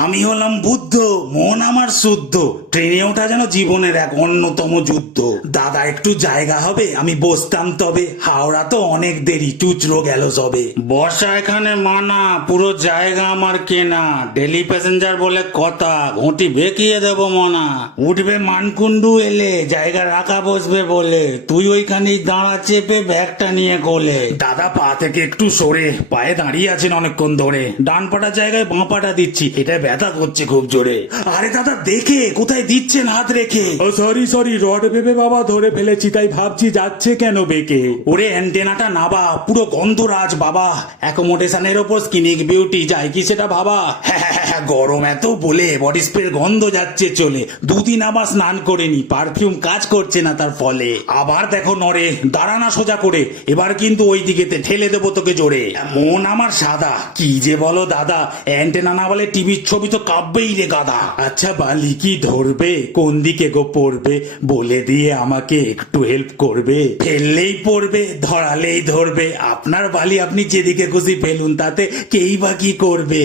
আমি হলাম বুদ্ধ, মন আমার শুদ্ধ। ট্রেনে ওঠা যেন জীবনের এক অন্যতম যুদ্ধ। দাদা একটু জায়গা হবে, আমি বসতাম তবে। হাওড়া তো অনেক দেরি, টুচরো গেল সবে। বর্ষা এখানে মানা, পুরো জায়গা আমার কেনা। ডেলি প্যাসেঞ্জার বলে কথা, ঘুঁটি বেঁকিয়ে দেবো মনা। উঠবে মানকুণ্ডু এলে, জায়গা রাখা বসবে বলে। তুই ওইখানেই দাঁড়া চেপে ব্যাগটা নিয়ে কোলে। দাদা পা থেকে একটু সরে, পায়ে দাঁড়িয়ে আছেন অনেকক্ষণ ধরে। ডান পাটার জায়গায় বাঁ পাটা দিচ্ছি, এটা ব্যথা করছে খুব জোরে। আরে দাদা দেখে কোথায় দিচ্ছেন হাত রেখে। ও সরি সরি, রড ভেবে বাবা ধরে ফেলেছি, তাই ভাবছি যাচ্ছে কেন বেঁকে। ওরে অ্যান্টেনাটা নাবা, পুরো গন্ধরাজ বাবা। অ্যাকোমোডেশনের ওপর স্কিনিক বিউটি, যায় কি সেটা ভাবা। হ্যাঁ, গরম এত বলে বডি স্প্রের গন্ধ যাচ্ছে চলে। দুদিন আবার স্নান করেনি, পারফিউম কাজ করছে না তার ফলে। আবার দেখো নরে, দাঁড়ানা সোজা করে। এবার কিন্তু ওই দিকেতে ঠেলে দেবো তোকে জোরে। মন আমার সাদা, কি যে বলো দাদা। অ্যান্টেনা না বলে টিভির ছবি তো কাঁপবেই রে গাদা। আচ্ছা বালি কি ধরবে, কোন দিকে গো পড়বে, বলে দিয়ে আমাকে একটু হেল্প করবে। ফেললেই পড়বে, ধরালেই ধরবে। আপনার বালি আপনি যেদিকে খুশি ফেলুন, তাতে কেই বা কি করবে।